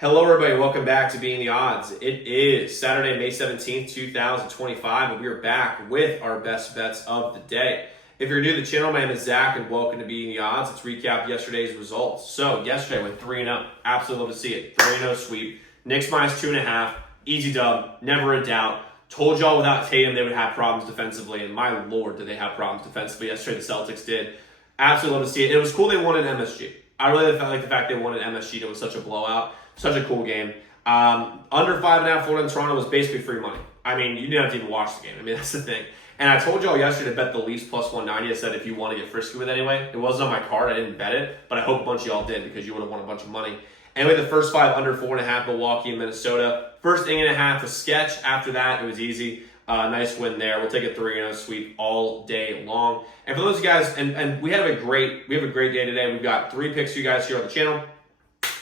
Hello, everybody. Welcome back to Being the Odds. It is Saturday, May 17th, 2025, and we are back with our best bets of the day. If you're new to the channel, my name is Zach, and welcome to Being the Odds. Let's recap yesterday's results. So, yesterday went 3-0. Absolutely love to see it. 3-0 sweep. Knicks minus 2.5. Easy dub. Never a doubt. Told y'all without Tatum they would have problems defensively, and my lord, did they have problems defensively. Yesterday, the Celtics did. Absolutely love to see it. It was cool they won in MSG. I really like the fact they won in MSG. It was such a blowout. Such a cool game. Under 5.5 Florida and Toronto was basically free money. I mean, you didn't have to even watch the game. I mean, that's the thing. And I told y'all yesterday to bet the Leafs plus 190. I said if you want to get frisky with it anyway. It wasn't on my card. I didn't bet it. But I hope a bunch of y'all did because you would have won a bunch of money. Anyway, the first five under 4.5, Milwaukee and Minnesota. First inning and a half, a sketch. After that, it was easy. Nice win there. We'll take a 3-0 sweep all day long. And for those guys, and we have a great day today. We've got 3 picks for you guys here on the channel.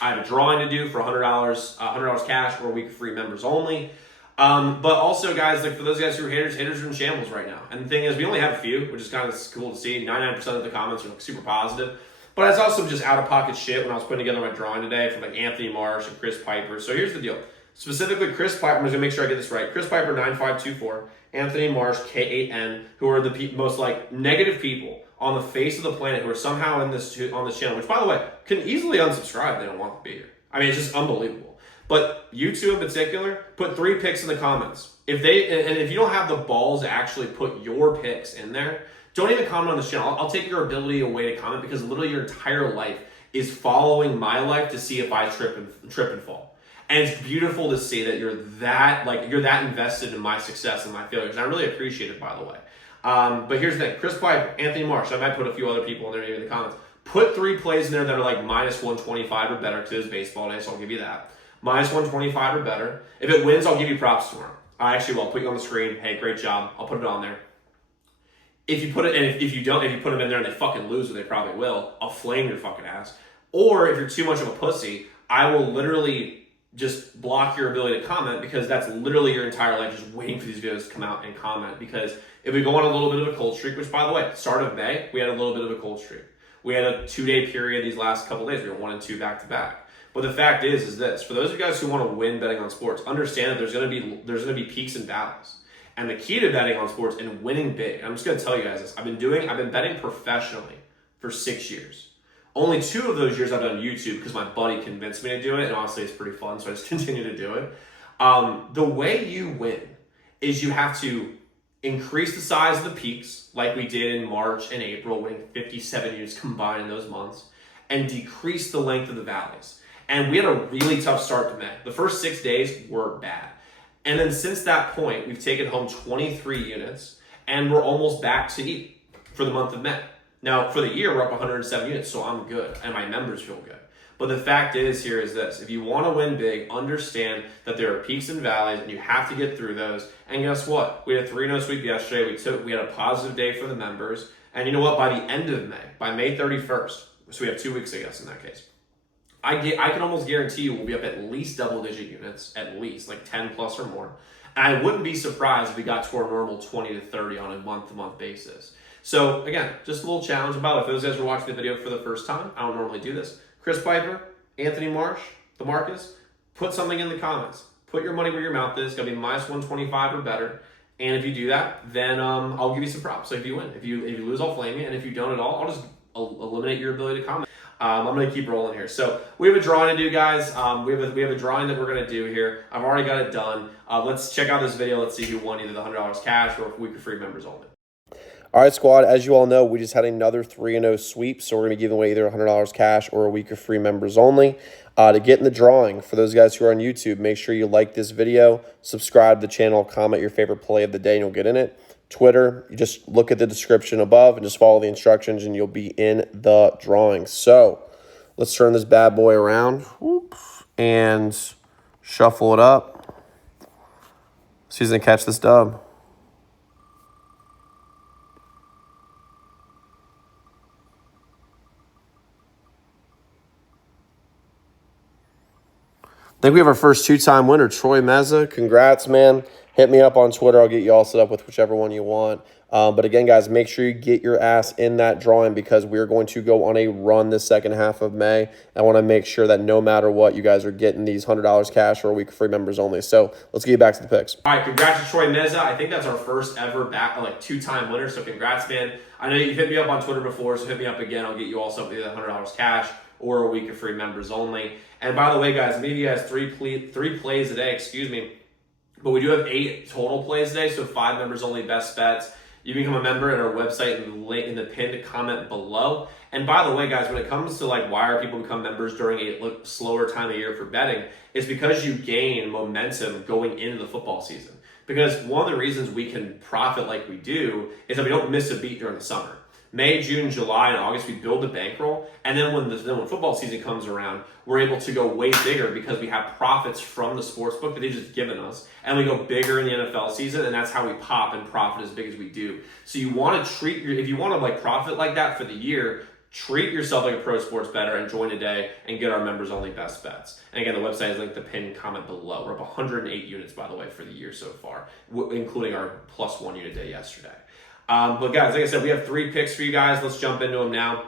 I have a drawing to do for $100 cash or a week of free members only. But also, guys, like for those guys who are haters are in shambles right now. And the thing is, we only have a few, which is kind of cool to see. 99% of the comments are like super positive. But it's also just out-of-pocket shit when I was putting together my drawing today from like Anthony Marsh and Chris Piper. So here's the deal. Specifically, Chris Piper, I'm going to make sure I get this right. Chris Piper, 9524. Anthony Marsh, K8N, who are the most like negative people on the face of the planet who are somehow on this channel, which, by the way, can easily unsubscribe if they don't want to be here. I mean, it's just unbelievable. But you two in particular, put 3 picks in the comments. If you don't have the balls to actually put your picks in there, don't even comment on this channel. I'll take your ability away to comment because literally your entire life is following my life to see if I trip and fall. And it's beautiful to see that you're that invested in my success and my failures. And I really appreciate it, by the way. But here's the thing. Chris Piper, Anthony Marsh, I might put a few other people in there maybe in the comments. Put 3 plays in there that are like minus 125 or better because it's baseball day, so I'll give you that. Minus 125 or better. If it wins, I'll give you props tomorrow. I actually will. I'll put you on the screen. Hey, great job. I'll put it on there. If you put it, and if you put them in there and they fucking lose, or they probably will, I'll flame your fucking ass. Or if you're too much of a pussy, I will literally just block your ability to comment because that's literally your entire life just waiting for these videos to come out and comment. Because if we go on a little bit of a cold streak, which by the way, start of May, we had a little bit of a cold streak. We had a 2-day period these last couple of days. We were 1 and 2 back to back. But the fact is this: for those of you guys who want to win betting on sports, understand that there's going to be peaks and valleys. And the key to betting on sports and winning big, I'm just going to tell you guys this: I've been betting professionally for 6 years. Only 2 of those years I've done YouTube because my buddy convinced me to do it, and honestly, it's pretty fun, so I just continue to do it. The way you win is you have to increase the size of the peaks, like we did in March and April, winning 57 units combined in those months, and decrease the length of the valleys. And we had a really tough start to May. The first 6 days were bad. And then since that point, we've taken home 23 units, and we're almost back to even for the month of May. Now, for the year, we're up 107 units, so I'm good, and my members feel good. But the fact is here is this: if you want to win big, understand that there are peaks and valleys, and you have to get through those. And guess what? We had a 3-0 sweep yesterday. We had a positive day for the members. And you know what? By the end of May, by May 31st, so we have 2 weeks, I guess, in that case, I can almost guarantee you we'll be up at least double-digit units, at least, like 10 plus or more. And I wouldn't be surprised if we got to our normal 20 to 30 on a month-to-month basis. So, again, just a little challenge. By the way, for those guys who are watching the video for the first time, I don't normally do this. Chris Piper, Anthony Marsh, DeMarcus, put something in the comments. Put your money where your mouth is. It's going to be minus 125 or better. And if you do that, then I'll give you some props. So if you win. If you lose, I'll flame you. And if you don't at all, I'll just eliminate your ability to comment. I'm going to keep rolling here. So we have a drawing to do, guys. We have a drawing that we're going to do here. I've already got it done. Let's check out this video. Let's see who won either the $100 cash or a week of free members only. All right, squad, as you all know, we just had another 3-0 sweep, so we're going to be giving away either $100 cash or a week of free members only. To get in the drawing, for those guys who are on YouTube, make sure you like this video, subscribe to the channel, comment your favorite play of the day, and you'll get in it. Twitter, you just look at the description above and just follow the instructions, and you'll be in the drawing. So let's turn this bad boy around and shuffle it up. See who's going to catch this dub. I think we have our first 2-time winner, Troy Meza. Congrats, man. Hit me up on Twitter. I'll get you all set up with whichever one you want. But again, guys, make sure you get your ass in that drawing because we're going to go on a run the second half of May. I want to make sure that no matter what, you guys are getting these $100 cash or a week of free members only. So let's get back to the picks. All right, congrats to Troy Meza. I think that's our first ever two-time winner, so congrats, man. I know you've hit me up on Twitter before, so hit me up again. I'll get you all something like $100 cash or a week of free members only. And by the way, guys, I'm giving you guys three plays a day, but we do have 8 total plays today, so 5 members only best bets. You can become a member at our website in the pinned comment below. And by the way, guys, when it comes to why are people become members during a slower time of year for betting, it's because you gain momentum going into the football season. Because one of the reasons we can profit like we do is that we don't miss a beat during the summer. May, June, July, and August, we build the bankroll, and then when football season comes around, we're able to go way bigger because we have profits from the sports book that they've just given us, and we go bigger in the NFL season, and that's how we pop and profit as big as we do. So you want to if you want to profit like that for the year, treat yourself like a pro sports bettor and join today and get our members only best bets. And again, the website is linked in the pinned comment below. We're up 108 units, by the way, for the year so far, including our +1 unit day yesterday. But guys, like I said, we have 3 picks for you guys. Let's jump into them now.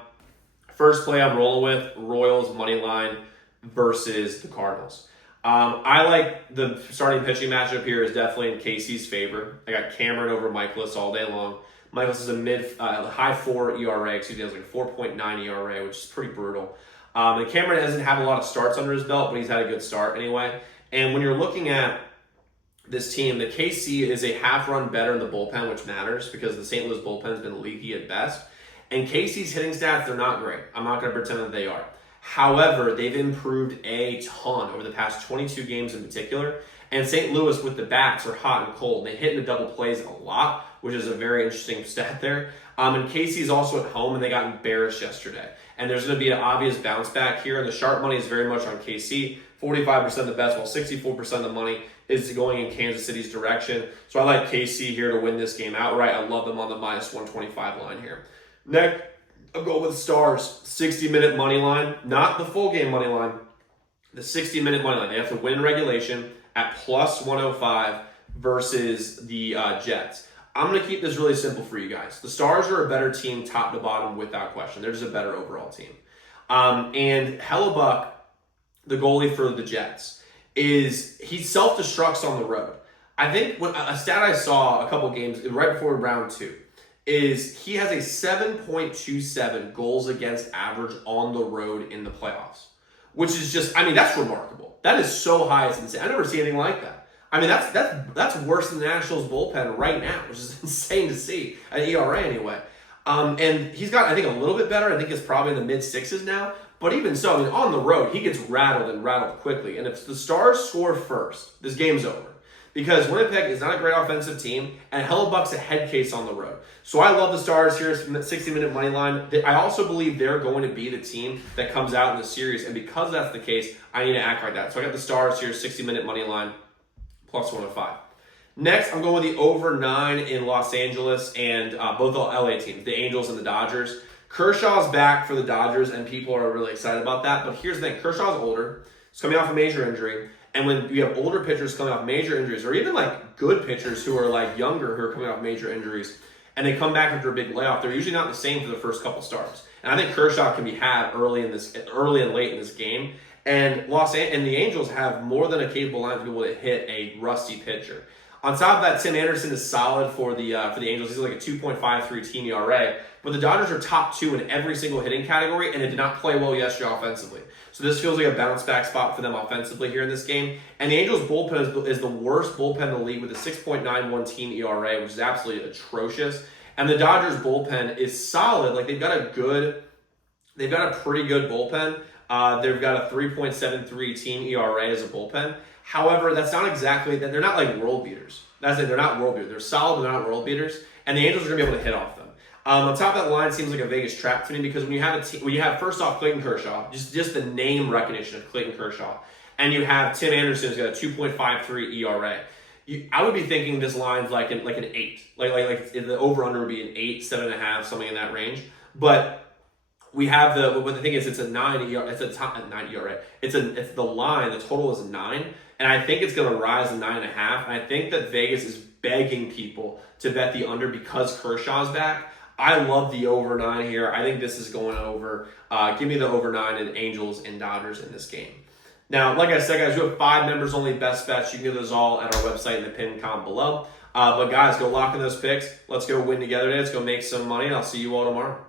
First play I'm rolling with, Royals money line versus the Cardinals. I like the starting pitching matchup here is definitely in Casey's favor. I got Cameron over Michaelis all day long. Michaelis is a high 4 ERA, has like a 4.9 ERA, which is pretty brutal. And Cameron doesn't have a lot of starts under his belt, but he's had a good start anyway. And when you're looking at this team, the KC is a half run better in the bullpen, which matters because the St. Louis bullpen has been leaky at best. And KC's hitting stats, they're not great. I'm not going to pretend that they are. However, they've improved a ton over the past 22 games in particular. And St. Louis with the bats are hot and cold. They hit into double plays a lot, which is a very interesting stat there. And KC's also at home, and they got embarrassed yesterday. And there's going to be an obvious bounce back here. And the sharp money is very much on KC. 45% of the bets, while 64% of the money is going in Kansas City's direction. So I like KC here to win this game outright. I love them on the -125 line here. Next, I'll go with Stars. 60-minute money line. Not the full game money line. The 60-minute money line. They have to win regulation at +105 versus the Jets. I'm going to keep this really simple for you guys. The Stars are a better team top to bottom without question. They're just a better overall team. And Hellebuck, the goalie for the Jets, he self-destructs on the road. I think a stat I saw a couple games right before round 2 is he has a 7.27 goals against average on the road in the playoffs, which is just, that's remarkable. That is so high, it's insane. I never see anything like that. That's worse than the Nationals bullpen right now, which is insane to see, an ERA anyway. And he's got, I think, a little bit better. I think it's probably in the mid-6s now. But even so, on the road, he gets rattled quickly. And if the Stars score first, this game's over. Because Winnipeg is not a great offensive team, and Hellebuck's a head case on the road. So I love the Stars here, 60-minute money line. I also believe they're going to be the team that comes out in the series. And because that's the case, I need to act like that. So I got the Stars here, 60-minute money line, +105. Next, I'm going with the over 9 in Los Angeles and both the LA teams, the Angels and the Dodgers. Kershaw's back for the Dodgers, and people are really excited about that. But here's the thing. Kershaw's older. He's coming off a major injury. And when you have older pitchers coming off major injuries, or even good pitchers who are younger who are coming off major injuries, and they come back after a big layoff, they're usually not the same for the first couple starts. And I think Kershaw can be had early and late in this game. And the Angels have more than a capable line to be able to hit a rusty pitcher. On top of that, Tim Anderson is solid for the Angels. He's like a 2.53 team ERA. But the Dodgers are top 2 in every single hitting category, and it did not play well yesterday offensively. So this feels like a bounce back spot for them offensively here in this game. And the Angels bullpen is the worst bullpen in the league with a 6.91 team ERA, which is absolutely atrocious. And the Dodgers bullpen is solid. They've got a pretty good bullpen. They've got a 3.73 team ERA as a bullpen. However, that's not exactly that. They're not world beaters. That's it. They're not world beaters. They're solid, but they're not world beaters. And the Angels are going to be able to hit off them. On top of that line seems like a Vegas trap to me because when you have first off Clayton Kershaw, just the name recognition of Clayton Kershaw, and you have Tim Anderson who's got a 2.53 ERA. I would be thinking this line's like an 8. Like the over/under would be an 8, 7.5, something in that range. But we have but the thing is, it's a 9 ERA. It's a top 9 ERA. It's the line. The total is 9, and I think it's going to rise to 9.5. And I think that Vegas is begging people to bet the under because Kershaw's back. I love the over 9 here. I think this is going over. Give me the over 9 and Angels and Dodgers in this game. Now, like I said, guys, we have 5 members only best bets. You can get those all at our website in the pinned comment below. But guys, go lock in those picks. Let's go win together today. Let's go make some money, and I'll see you all tomorrow.